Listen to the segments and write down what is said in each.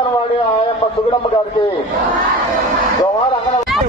అంగన్వాడీ ఆయమ్మ సుగుడమ్మ గారికి. జవహర్ అంగన్వాడీ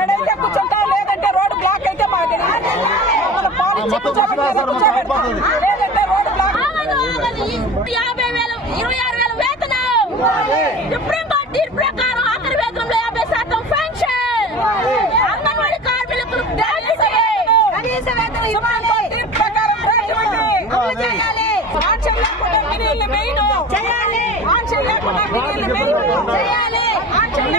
ఏడైతే కూర్చుంటాం లేదంటే రోడ్డు బ్లాక్ అయితే మాకు. లేదంటే రోడ్డు బ్లాక్ ఆగదు ఆగదు ఈ యాభై వేలు ఇరవై ఆరు వేల వేతనం. సుప్రీం కోర్టు తీర్పు ప్రకారం ఆఖరి వేతనంలో యాభై శాతం పెన్షన్. అంగన్వాడీ కార్మికులకు కనీస వేతనం ఇవ్వాలి. తీర్పు ప్రకారం గ్రాట్యుటీ అమలు చేయాలి. ఆంక్షలు లేకుండా. ఆంక్షలు. ఆంక్షలు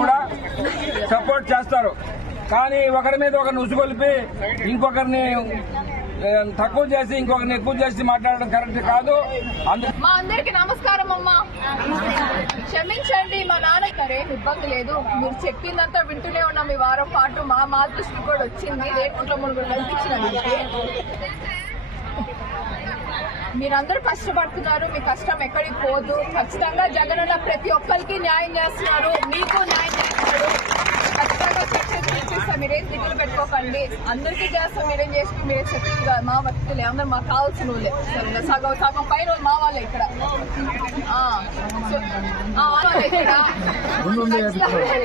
కూడా సపోర్ట్ చేస్తారు. కానీ ఒకరి మీద ఒకరిని ఉసుగొలిపి ఇంకొకరిని తక్కువ చేసి ఇంకొకరిని ఎక్కువ చేసి మాట్లాడడం కరెక్ట్ కాదు. మా అందరికి నమస్కారం అమ్మా. క్షమించండి మా నాన్న సరే ఇబ్బంది లేదు. మీరు చెప్పిందంతా వింటూనే ఉన్నాం ఈ వారం పాటు. మా మా దృష్టికి కూడా వచ్చింది. రేపుట్ల మునుగురు కల్పించినందుకు మీరందరూ కష్టపడుతున్నారు మీ కష్టం ఎక్కడికి పోదు. ఖచ్చితంగా జగనన్న ప్రతి ఒక్కరికి న్యాయం చేస్తున్నారు. మీకు న్యాయం చేస్తున్నారు. ఖచ్చితంగా సక్సెస్ చూపిస్తాం మీరేం దిగులు పెట్టుకోకండి. అందరికీ చేస్తాం మీరేం చేసి మీరే చెప్తుంది కాదు మా వ్యక్తులే అందరూ మాకు కావాల్సిన వాళ్ళే. సగం సగం పైన మా వాళ్ళే ఇక్కడ.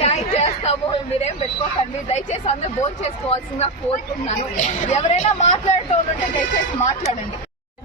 న్యాయం చేస్తాము. మీరేం పెట్టుకోకండి. దయచేసి అందరూ భోజనం చేసుకోవాల్సిందిగా కోరుకుంటున్నాను ఎవరైనా మాట్లాడుతూ ఉంటే దయచేసి మాట్లాడండి.